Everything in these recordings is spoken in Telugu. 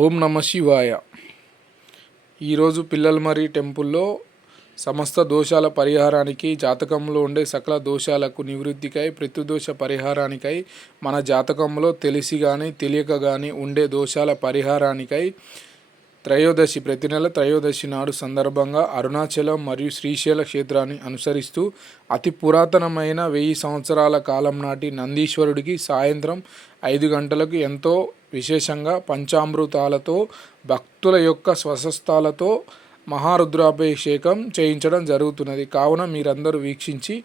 ఓం నమ శివాయ. ఈరోజు పిల్లలమర్రి టెంపుల్లో సమస్త దోషాల పరిహారానికి, జాతకంలో ఉండే సకల దోషాలకు నివృత్తికై, ప్రతిదోష పరిహారానికై, మన జాతకంలో తెలిసి కానీ తెలియక కానీ ఉండే దోషాల పరిహారానికై త్రయోదశి, ప్రతి నెల త్రయోదశి నాడు సందర్భంగా అరుణాచలం మరియు శ్రీశైల క్షేత్రాన్ని అనుసరిస్తూ అతి పురాతనమైన 1000 సంవత్సరాల కాలం నాటి నందీశ్వరుడికి సాయంత్రం 5 గంటలకు ఎంతో విశేషంగా పంచామృతాలతో, భక్తుల యొక్క స్వస్థలాలతో మహారుద్రాభిషేకం చేయించడం జరుగుతున్నది. కావున మీరందరూ వీక్షించి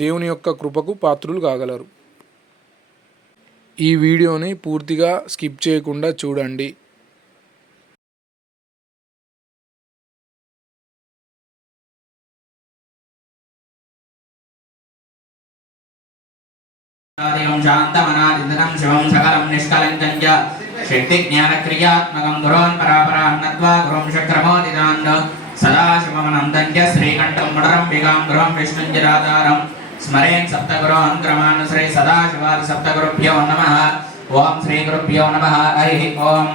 దేవుని యొక్క కృపకు పాత్రులు కాగలరు. ఈ వీడియోని పూర్తిగా స్కిప్ చేయకుండా చూడండి. శాంతమనాదిదనం శివం సకలం నిష్కలంకం చ శక్తి జ్ఞాన క్రియాత్మకం గురోన్ పరాపరాన్ నత్వా గురుం శక్రమోదితాన్ సదాశివమనంతం చ శ్రీకంఠం ముడరంబికాం గురుం విష్ణుం జరాధారం స్మరేన్ సప్తగురోన్ క్రమాన్ శ్రీ సదాశివాది సప్తగురుభ్యో నమః. ఓం శ్రీ గురుభ్యో నమః. హరి ఓం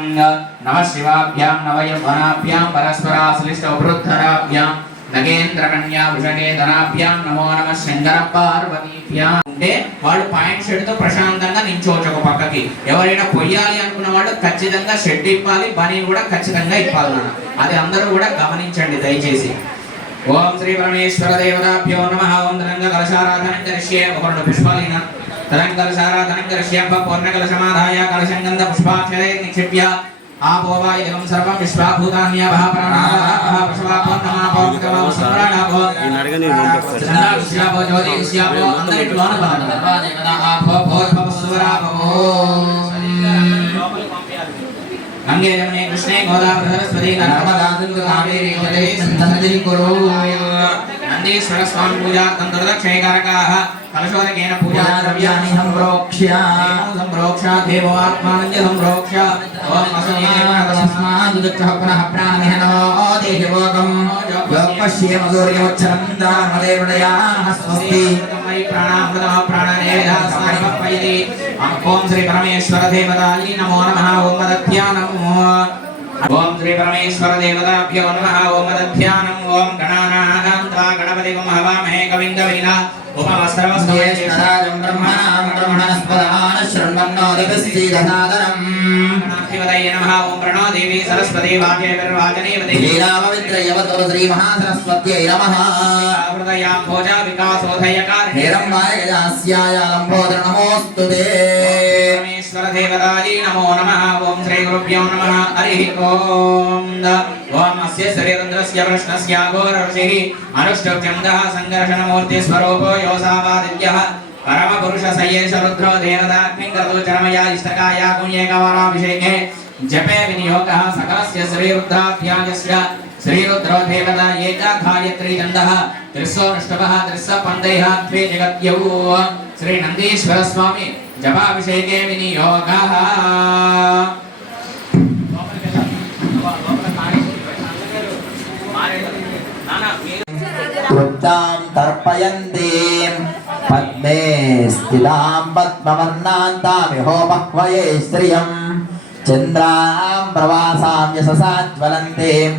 నమః శివాభ్యాం నవయౌవనాభ్యాం పరస్పరాశ్లిష్ట ఉపరుద్ధరాభ్యాం నగేంద్రకన్యా వృషకేతనాభ్యాం నమో నమః శంకర పార్వతీభ్యాం. అంటే వాళ్ళు పాయింట్ షెడ్ తో ప్రశాంతంగా నించోవచ్చు ఒక పక్కకి. ఎవరైనా పొయ్యాలి అనుకున్న వాళ్ళు ఖచ్చితంగా షెడ్ ఇప్పాలి, పని కూడా ఖచ్చితంగా ఇప్పాలి. అది అందరూ కూడా గమనించండి దయచేసి. ఓం శ్రీ పరమేశ్వర దేవతాభ్యో నమః. ఓం తరంగ కలశారాధనం కరిష్యే. ఒకరు పుష్పాలీన తరంగ కలశారాధనం కరిష్యే. పూర్ణ కలశమాదాయ కలశం గంధ పుష్పాక్షరే నిక్షిప్య ఆపోవా ఇదం సర్వం విశ్వాభూతాన్యాభః ప్రాణాభః పశవాభో నమాభో భగవో సంప్రాణాభో సందావిశ్యాభో జ్యోతిష్యాభో అందరిలోన బాధ ఆభో భోర్భవ సువరాభో గంగే యమునే కృష్ణే గోదావరి సరస్వతి నర్మదా సింధు కావేరీ జలే సంతతి కురు. నందీశ్వర స్వామి పూజా తంత్రదక్షేకారకాః కలశోదకేన పూజా ద్రవ్యాని సంప్రోక్ష్య దేవో ఆత్మానంద సంప్రోక్ష్య. ఓం అసమస్మాదుక్తః పునః ప్రాణమిహనో దేహయోగం యోగపశ్యేమ సూర్యముచ్చరం దానమదేవదయాః స్వస్తి ప్రాణామృతః ప్రాణనేదా సమర్పయతి. ఓం శ్రీ పరమేశ్వర దేవతాయై నమో నమః. ఓం మదధ్యానం. ఓం శ్రీ పరమేశ్వర దేవతాభ్యో నమః. ఓం మదధ్యానం. ఓం గణానాం త్వా గణపతిం హవామహే కవిం కవీనా ఉపమస్రవస్తోయేష్ఠరాజం బ్రహ్మణాం బ్రహ్మణస్పదాన శృణ్వన్నో దివస్సీదసాదనం. గణాధిపతయే నమః. ఓం ప్రణో దేవి సరస్వతి వాగ్దేవీర్వాచనీవతి శ్రీరామవిద్రయవతో శ్రీ మహాసరస్వత్యై నమః. ఆవృతయాం భోజా వికాసోదయకారిణే రంభాయ గజాస్యాయ లంబోదర నమోస్తుతే. పరమేశ్వర దేవతాయై నమో నమః. ఓం శ్రీ గురుభ్యో నమః. హరి ఓం. ఓం అస్య శరీరేంద్రస్య ప్రశ్నస్య ఘోరర్షిః అనుష్ఠుప్యందః సంఘర్షణమూర్తి స్వరూపో యోసావాదిత్యః పరమ పురుష సయేష రుద్రో దేవతాగ్నిగతో చరమయా ఇష్టకాయ పుణ్యేకవరాభిషేకే జపే వినియోగః సకలస్య శ్రీరుద్రాధ్యాయస్య శ్రీరుద్రో దేవతా ఏకా గాయత్రీ ఛందః త్రిస్సోనుష్ఠవః త్రిస్సపందైః ద్వే జగత్యౌ. శ్రీ నందీశ్వర స్వామి జపాభిషేకే వినియోగః. తృప్తాం తర్పయంతీం పద్మే స్థితాం పద్మవర్ణాంతామిహోపహ్వయే శ్రియం చంద్రాం ప్రవాసాం యశసాజ్వలంతీం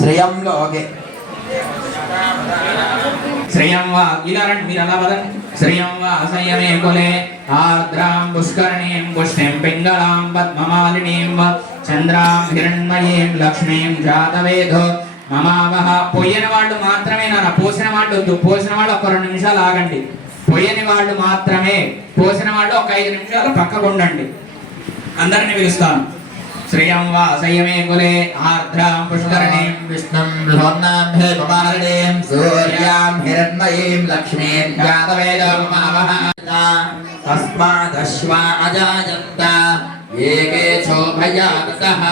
శ్రియం లోకే శ్రియం వా గిలరణ్మిరలవదన్ శ్రియం వా సంయమే కులే ఆర్ద్రాం పుష్కరణీం పుష్టిం పింగళాం పద్మమాలినీం చంద్రాం హిరణ్మయీం లక్ష్మీం జాతవేదో మమావహ. పొయ్యని వాళ్ళు మాత్రమే పోసిన వాళ్ళు వద్దు. పోసిన వాళ్ళు ఒక 2 నిమిషాలు ఆగండి. పొయ్యని వాళ్ళు మాత్రమే. పోసిన వాళ్ళు ఒక 5 నిమిషాలు పక్కకు ఉండండి. అందరిని పిలుస్తాను. శ్రియం వా సంయమే కులే ఆర్ద్రాం పుష్కరణీం విష్ణుం లోర్ణాం హేమమాలినీం సూర్యాం హిరణ్మయీం లక్ష్మీం జాతవేదో మమావహ. తస్మాదశ్వా అజాయంత ఏకే శోభయాగతః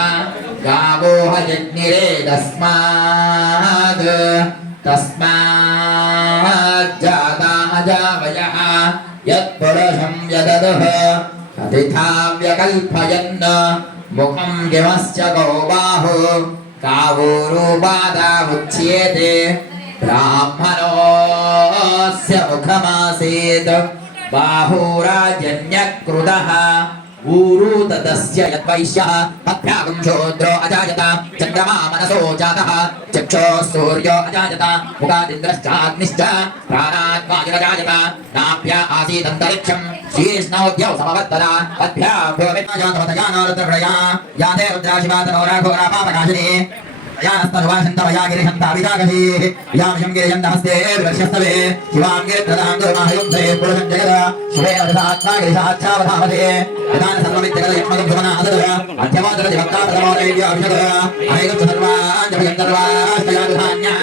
గావో యజ్ఞిరే తస్మాద్ తస్మాజ్జాతాః జావయః యత్పురుషం యదదుః అతిథా వ్యకల్పయన్ ముఖం గిమశ్చ గోబాహు కావో రూపాదాముచ్యేతే బ్రాహ్మణోస్య ముఖమాసీత్ బాహురాజన్యకృతః ऊरू तदस्य यद्वैश्यः पद्भ्यागं शूद्रो अजायत चन्द्रमा मनसो जातः चक्षुः सूर्यो अजायत मुखादिन्द्रश्चाग्निश्च प्राणात् वायुरजायत नाभ्या आसीदन्तरिक्षं शीर्ष्णोद्यौ समवर्तत पद्भ्याभ्यो विद्मजातवतजानारुद्रप्रया याते रुद्राशिवा तनोराघोरा पापनाशिनी यास्तनुवासन्तवया गिरिशन्ताविदागहि यामिषं गिरिशन्तहस्ते वर्षस्तवे शिवां गिरिप्रदां दुर्मायुंसे पुरुषं जगद शिवे अवधात्मा गिरिशाच्छावधामते यदान सर्वमित्यगदयक्ष्मकं सुमनाददय अध्यवादरदिवक्तापदमोदैव्याभिषदय अनेकं सर्वान् जपयन्तर्वाष्टयाविधान्यः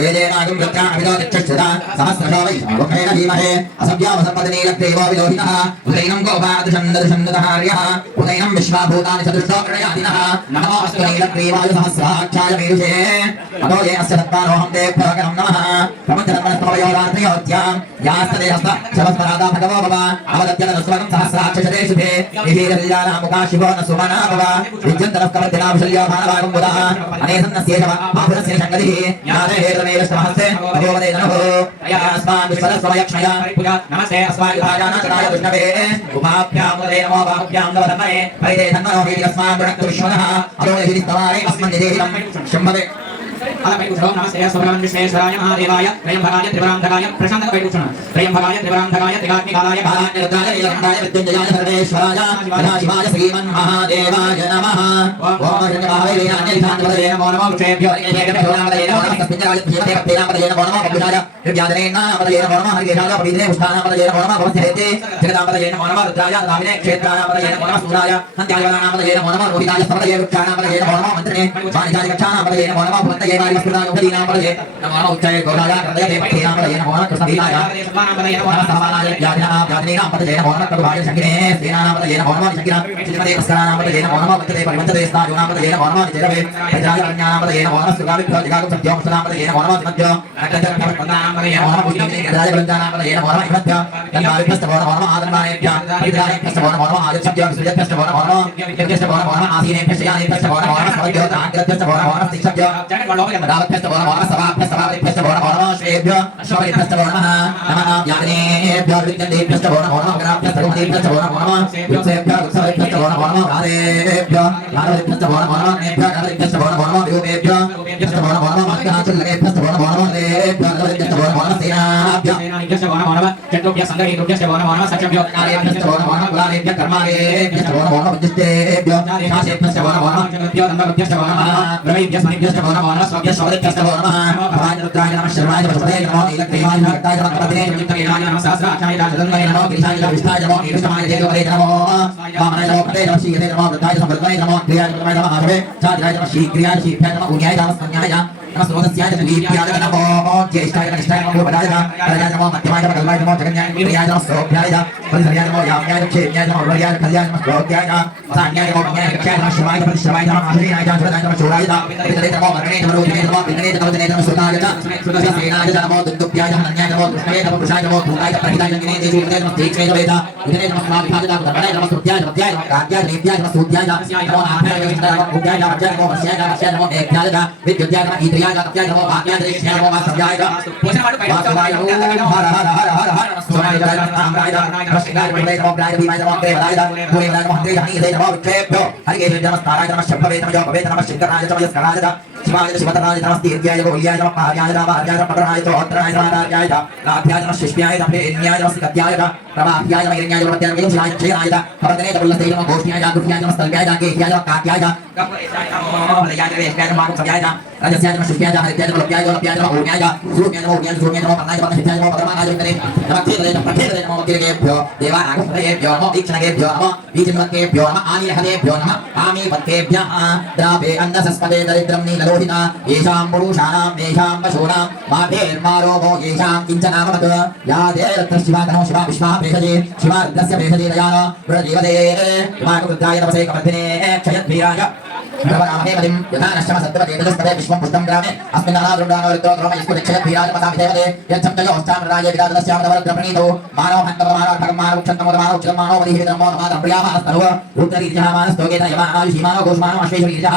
वेदेनागं वृत्राणविदोदिच्छदा सहस्रशो वैशावमेन धीमहे असव्यावसम्पदनीलग्देवो विलोहितः उदैनं गोपादशन्ददशन्ददहार्यः उदैनं विश्वाभूतानि चतुष्टो प्रणयादिनः नमो अस्तु नीलग्रीवाय सहस्राक्षाय वीरुषे अतो ये अस्य तत्त्वानोऽहं ते प्रभकरं नमः प्रपञ्चतन्मनस्तमयोरात्रियोत्यां यास्तदेहस्त शवस्मरादा भगवो भव अवदत्यतनुस्वरं सहस्राक्षशते शुभे निहीरविल्यानामुखा शिवो न सुमना भव विद्युन्तनः कमर्दिनाभिशल्यो भानवागं बुधः अनेसन्नस्येषव आभुरस्य शङ्गतिः याते हेतुमेलश्वहस्ते भगवते नमः अस्मान् विश्वदस्वमयक्ष्मया नमस्ते अस्माभिभाजानाचराय विष्णवे उपाभ्यां मुदे नमो बाहुभ्यां नवधमये परिते धन्मनो वीर्यस्मान् वृणक्तु विश्वनः अरो यहिस्तवारे अस्मन् निदेहितं शम्भवे नमस्ते सुब्रह्मण्य विश्वेश्वराय महादेवाय त्रयंबकाय त्रिपुरांधकाय प्रशांतक वैकुंठन त्रयंबकाय त्रिपुरांधकाय त्रिकाग्निकालाय कालाग्निरुद्राय नीलकण्ठाय मृत्युञ्जयाय सर्वेश्वराय सदाशिवाय श्रीमन्महादेवाय नमः ओम शङ्करावेल्यान्यलिखान्तपदये नमो नमः वृक्षेभ्यो हरिकेशेभ्यो नमो नमः तस्मिन्जराय धीमते भक्तेनापदये नमो नमः कपिलाय निर्व्याजनेनापदये नमो नमः हरिकेशाय पवित्रे उष्ठानापदये नमो नमः भवस्येते जगदापदये नमो नमः रुद्राय दामिने क्षेत्रानापदये नमो नमः सूराय सन्ध्यायवनापदये नमो नमः रोहिताय समदये वृक्षानापदये नमो नमः मन्त्रिणे वाणिजाय गच्छानापदये नमो नमः भवन्तये वारिवस्कृतायुपदीनापदये नमो नमः उच्चये गौराय कृतये भक्तेनापदये नमो नमः कृष्णवीराय नमः समानाय व्याधिनापदये नमो नमः प्रभुभाय शङ्किने सेनानापदये नमो नमः शङ्किना चिन्मते प्रस्तानापदये नमो नमः वच्चते परिवञ्चते स्ताजुनापदये नमो नमः निचरवे प्रजायरण्यापदये नमो नमः सुगाविभ्यो जिगागं सत्यों सुनापदये नमो नमः सिमध्यो नटञ्जरपदानापदये नमो नमः पुष्टिने राजबलञ्जानापदये नमो नमः इमध्यो गन्धाविभ्यस्तवो नमो नमः आदन्वानेभ्यः विद्रायभ्यस्तवो नमो नमः आदित्यभ्यो सुजभ्यस्तवो नमो नमः विद्यभ्यस्तवो नमो नमः आसीनेभ्यश्च यानेभ्यस्तवो नमो नमः समभ्यो ताग्रभ्यस्तवो नमो नमः शिक्षभ्यो रावभ्यस्तवो नमो नमः सभाभ्यस्तवादिभ्यस्तवो नमो नमः श्रेयभ्यो अश्वभ्यस्तवो नमः नमः यानेभ्यो विद्यन्तेभ्यस्तवो नमो नमः ग्राभ्यस्तवो नमो नमः वृक्षेभ्यो वृक्षभ्यस्तवो नमो नमः राधेभ्यो राधेभ्यस्तवो नमो नमः नेभ्यो राधेभ्यस्तवो नमो नमः विरूपेभ्यो भ्यस्तवो नमो नमः मत्कनाचुल्लकेभ्यस्तवो नमो नमः देभ्यो राधेभ्यस्तवो नमो नमः सेनाभ्यो सेनानिभ्यस्तवो नमो नमः चन्द्रोभ्यः सङ्गहेतुभ्यस्तवो नमो नमः सख्यभ्यो नारेभ्यस्तवो नमो नमः कुलालेभ्यः कर्मारेभ्यस्तवो नमो नमः विद्युष्टेभ्यो शासेभ्यस्तवो नमो नमः चन्द्रभ्यो दण्डभ्यस्तवो नमः ब्रह्मेभ्यस्मनिभ्यस्तवो नमो नमः स्वभ्यस्तवो नमः भवाय रुद्राय नमः शर्वाय नमः नमो नीलग्रीवाय नमः भक्ताय नमः कपदे युक्तकेलाय नमः सहस्राक्षाय राजदन्वये नमो गिरिशाय नमः विष्ठाय नमो नीलकमाय देववरे नमो वामनाय नमो पते नमः शीघ्रे नमो वृद्धाय समृद्धाय नमो क्रियाय नमः आशवे चादिराय नमः शीघ्रियाय शीघ्राय नमः उन्याय नमः संज्ञाय नमः स्रोतस्याय नमः वीर्याय नमो ज्येष्ठाय नमः निष्ठाय नमः भूपदाय नमः परयाय नमो मध्यमाय नमः कल्वाय नमो जगन्याय प्रियाय नमः सौभ्याय नमः परिसर्याय नमो याम्याय नमः क्षेम्याय नमः उर्वर्याय नमः कल्याय नमः श्रोत्याय नमः सान्याय नमो मन्याय कक्षाय नमः शिवाय नमः प्रतिश्रवाय नमः आश्रयाय नमः ज्योतिराय नमः चोराय नमः वितरे नमो वर्णे नमः रोहिणे नमः विघ्ने नमः जने नमः सुताय नमः सेनाय नमो दुन्दुभ्याय नमः अन्याय नमो दुष्टवे नमः पुरुषाय नमो भूताय नमः प्रहिताय जङ्गिने देशूर्णे नमः तीक्ष्णे वेद विघ्ने नमः समाधिपाय नमः धर्मणे नमः स्तुत्याय नमः नमः काद्याय नेभ्याय नमः सूद्याय नमो नाभ्याय नमः भूत्याय नमः वज्राय नमः वस्याय नमः वस्याय नमो नेभ्याय नमः विद्युत्याय नमः ईन्द्रियाय नमः तप्याय नमो भाग्याय देश्याय नमो वासव्याय वासवाय नमो हर हर हर हर हर सोनाय नमः ताम्राय नमः श्रीगाय नमः नमो प्राय भीमाय नमो देवाय नमः पूरे नमः हन्ते हनीते नमो विक्षेभ्यो हरिकेशे नमः ताराय नमः शम्भवे नमः योगवे नमः शंकराय नमः यस्कराय शिवाय शिवतराय नमः तीर्याय गोल्याय नमः पार्याय नमः आर्याय नमः पटराय चोत्राय नमः राजाय नाभ्याय नमः शिष्याय नमः भेन्याय नमः सिकत्याय नमः प्रभाभ्याय नमः हिरण्याय नमः त्याय नमः शिवाय क्षेराय नमः भवदने तबुल्लते नमः गोष्ठ्याय गुह्याय नमः स्तल्भ्याय गेह्याय नमः काक्याय कपरेशाय नमः भलयाय वेश्याय नमः सव्याय नमः राजस्याय नमः शिष्याय नमः हरित्याय नमः लप्याय नमः ऊर्ण्याय सूर्याय नमः सूर्याय नमः पन्नाय नमः हित्याय नमः पद्मानाय नमः खेतरे नमः खेतरे नमः किरेभ्यो देवानागेभ्यो नमः वीक्षणेभ्यो नमः वीचिन्वत्केभ्यो नमः आनीलहदेभ्यो नमः आमीवत्केभ्यः द्रावे अन्नसस्पदे दरिद्रं नीललोहिता येषां पुरुषाणां येषां पशूनां माभेर्मारोभो येषां किञ्चनामवत् या देवरत्नः शिवा तनो शिवा विश्वा भेषजे शिवा रुद्रस्य भेषजे दयान वृणजीवदे हिमाकुरुद्राय तपसे कमर्दिने क्षयद्वीराय प्रवरामहेमदिं यथा नश्चम सत्त्वदेतस्तवे विश्वं पुष्टं ग्रामे अस्मिन् अनादृण्डानोरितो ग्रोमयस्कुदिक्षयद्वीराय पदामिदेवते यच्छं च योश्चामराय विराजनस्यामरवरद्रप्रणीतो मानव हन्तवमानवठगं मानवक्षन्तमोदमानवक्षतं मानवमदिहितमो नमादं प्रियामानस्तनुव रुद्ररीर्यः मानस्तोगेन यमानायुषीमानो घोषमानो अश्वेषवीर्यः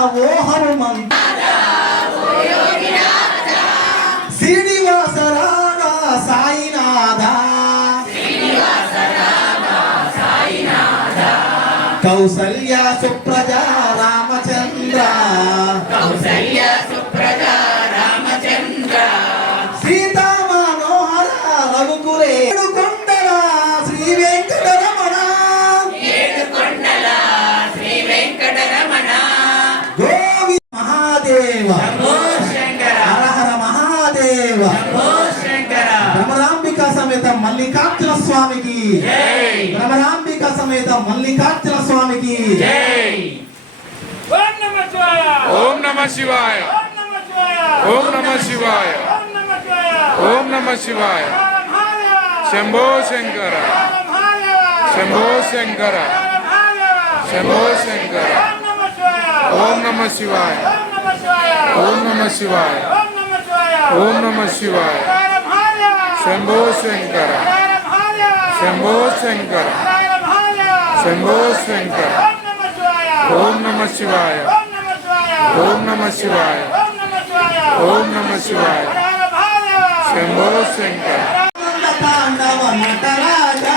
ఓ హనుమంత శ్రీనివాస రామ సాయినాథ కౌసల్య సుప్రజ రామచంద్ర సీతా మనోహర రఘుకులే కొండల శ్రీ వెంకటరమణ గోవి మహాదేవ హర హర మహాదేవ భ్రమరాంబిక సమేత మల్లికార్జున స్వామికి భ్రమరాంబిక సమేత మల్లికార్జున స్వామికి ఓం నమ శివాయ ఓం నమ శివాయ ఓం నమ శివాయ శంభో శంకర శంభో శంకర శంభో శంకర ఓం నమ శివాయ ఓం నమ శివాయ ఓం నమ శివాయ శంభో శంకర శంభో శంకర శంభో శంకర ఓం నమ శివాయ ఓం నమ శివాయ ఓం నమ శివాయ శంభో శంకర తాండవ నటరాజా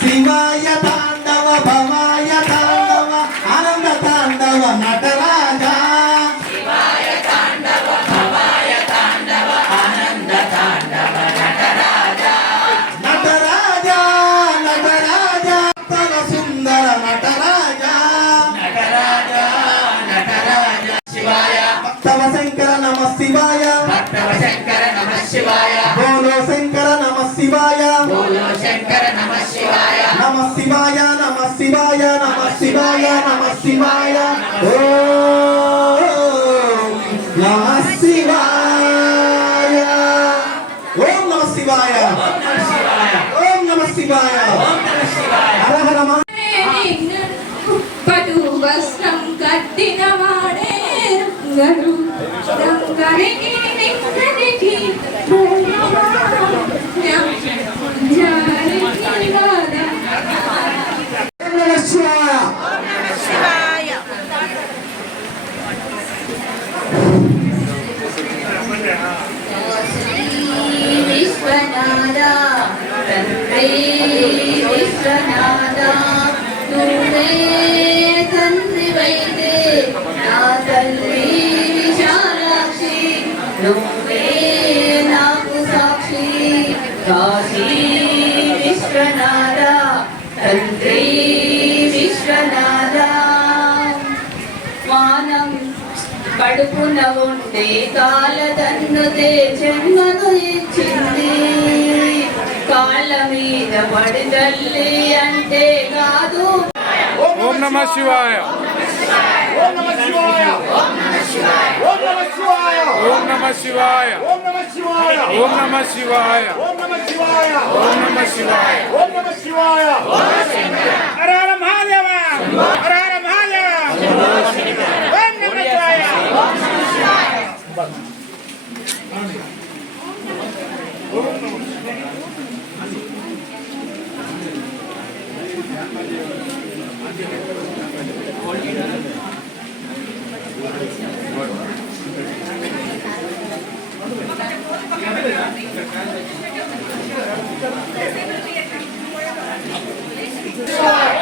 శివాయ తాండవ భవాయ తాండవ ఆనంద తాండవ నటరాజా నటరాజా నటరాజా తన సుందర నటరాజా భక్తవ శంకర నమ శివాయ బోలో శంకర నమ శివాయ నమ శివాయ నమ శివాయ నమ శివాయ నమ శివాయ ఓం నమ శివాయ ఓం నమ శివాయ ఓం నమ శివాయ హర హర మహా పటు వస్త్రం కట్టిన వాడే రంగరు రంగరికి నిక్కరికి నమ శివాయ విశ్వనాథ తండ్రి విశ్వనాథ నువ్వే తండ్రి వైతే నా తల్లి విశాలాక్షి నువ్వే నాకు సాక్షి కాశీ విశ్వనాథ తండ్రి విశ్వనాథ వానం కడుపున ఉండే కాలదన్నుతే జన్మను ఇచ్చింది కాళ్ళ మీద పడి తల్లి అంటే కాదు ఓం నమ శివాయ ఓం నమ శివాయ ఓం నమ శివాయ ఓం నమ శివాయ ఓం నమ శివాయ ఓం నమ శివాయ ఓం నమ శివాయ ఓం నమ శివాయ ఓం నమ శివాయ ఓం నమ శివాయ హర హర మహాదేవ హర హర మహాదేవ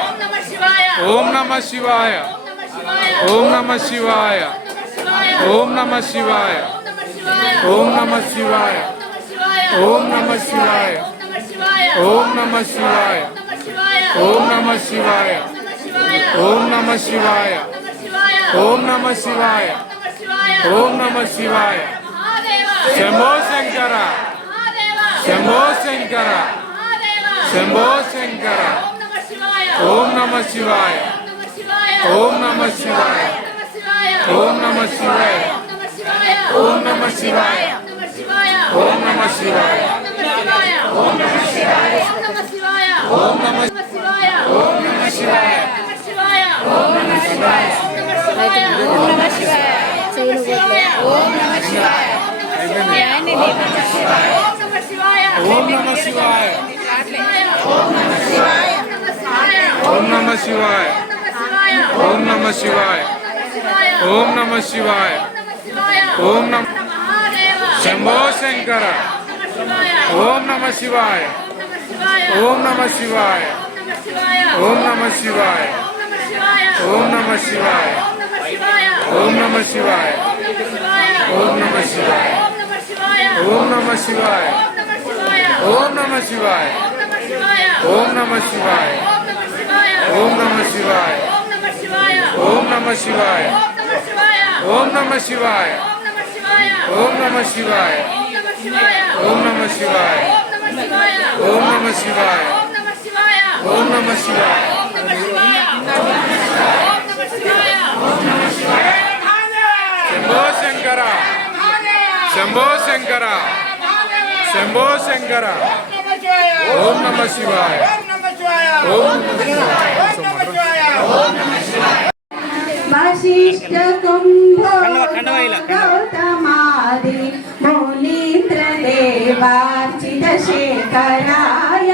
ఓం నమ శివాయ ఓం నమ శివాయ ఓం నమ శివాయ ఓం నమ శివాయ ఓం నమ శివాయ ఓం నమ శివాయ ఓం నమ శివాయ ఓం నమ శివాయ ఓం నమ శివాయ ఓం నమ శివాయ ఓం నమ శివాయ ఓం నమ శివాయ శంభో శంకర శంభో శంకర శంభో శంకర ఓం నమ శివాయ ఓం నమ శివాయ ఓం నమ శివాయ ఓం నమ శివాయ ఓం నమ శివాయ ఓం నమ శివాయ ఓం నమ శివాయ ఓం నమ శివాయ ఓం నమ శివాయ ఓం నమ శివాయ ఓం నమ శివాయ ఓం నమ శివాయ ఓం నమ శివాయ ఓం నమః శివాయ ఓం నమః శివాయ ఓం నమః శివాయ ఓం నమ శంభో శంకర ఓం నమః శివాయ ఓం నమః శివాయ ఓం నమః శివాయ ఓం నమః శివాయ ఓం నమః శివాయ ఓం నమః శివాయ ఓం నమః శివాయ ఓం నమః శివాయ ఓం నమః శివాయ ఓం నమః శివాయ ఓం నమః శివాయ ఓం నమః శివాయ ఓం నమః శివాయ ఓం నమః శివాయ ఓం నమః శివాయ ఓం నమః శివాయ శంభో శంకర శంభో శంకర శంభో శంకర ఓం నమః శివాయ ఓం वशिष्ठ कुंभो गौतमादि मुनीन्द्र देवार्चित शेखराय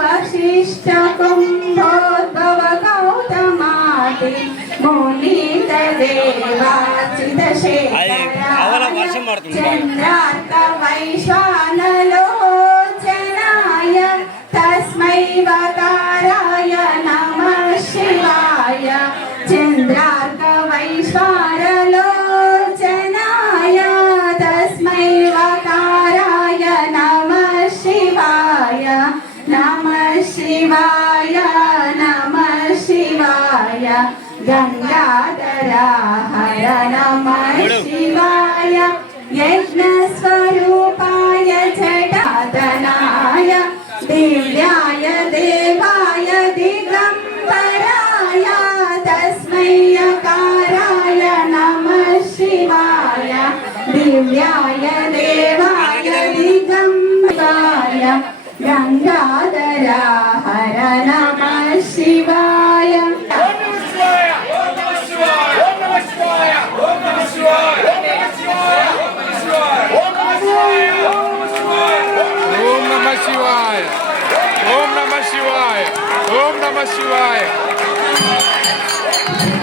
वशिष्ठ कुंभोद्भव गौतमादि मुनीन्द्र देवार्चित शेखराय चन्द्रार्क वैश्वानलोचनाय तस्मै वकाराय नमः शिवाय चन्द्रार्क वैश्वानलोचनाय तस्मै वकाराय नमः शिवाय नमः शिवाय नमः शिवाय गंगाधर हर नमः शिवाय यज्ञस्वरूपाय जटाधनाय दिव्याय देवाय दिगंबराय तस्मै यकाराय नमः शिवाय दिव्याय देवाय दिगंबराय गंगाधर हर नमः शिवाय ఓం నమః శివాయ ఓం నమః శివాయ ఓం నమః శివాయ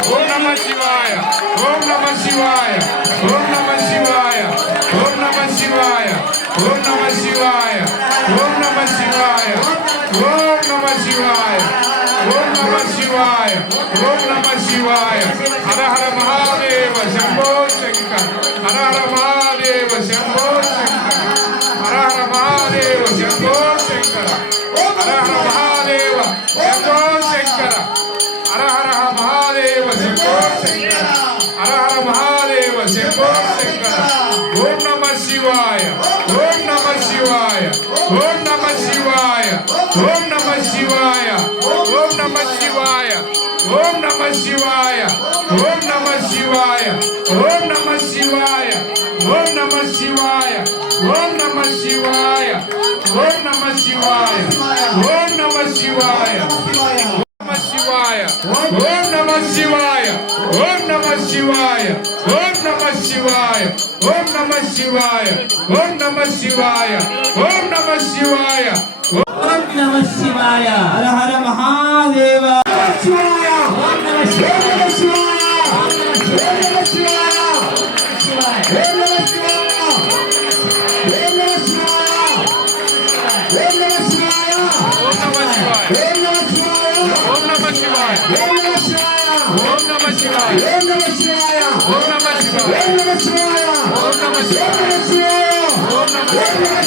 ఓం నమః శివాయ ఓం నమః శివాయ ఓం నమః శివాయ ఓం నమః శివాయ ఓం నమః శివాయ ఓం నమః శివాయ ఓం నమః శివాయ ఓం నమః శివాయ ఓం నమః శివాయ హర హర మహాదేవ శంభో శంకర హర హర మహాదేవ శంభో శంకర హర హర మహాదేవ శంభో శంకర హర హర మహాదేవ శంభో శంకర హర హర మహాదేవ శంభో శంకర హర హర మహాదేవ శంభో శంకర ఓం నమః శివాయ ఓం నమః శివాయ ఓం నమః శివాయ ఓం నమః శివాయ ఓం నమః శివాయ ఓం నమః శివాయ ఓం నమః శివాయ ఓం నమః శివాయ ఓం నమః శివాయ ఓం నమః శివాయ ఓం నమః శివాయ ఓం నమః శివాయ శివాయ ఓం నమః శివాయ ఓం నమః శివాయ ఓం నమః శివాయ ఓం నమః శివాయ ఓం నమః శివాయ ఓం నమః శివాయ ఓం నమః శివాయ హర హర మహాదేవ శివాయ ఓం నమః శివాయ ఓం నమః శివాయ ఓం నమః శివాయ ఓం నమః శివాయ ఓం నమః శివాయ ఓం నమః శివాయ ఓం నమః శివాయ ఓం నమః శివాయ ఓం నమః శివాయ ఓం నమః శివాయ ఓం నమః శివాయ ఓం నమః శివాయ ఓం నమః శివాయ ఓం నమః శివాయ ఓం నమః శివాయ ఓం నమః శివాయ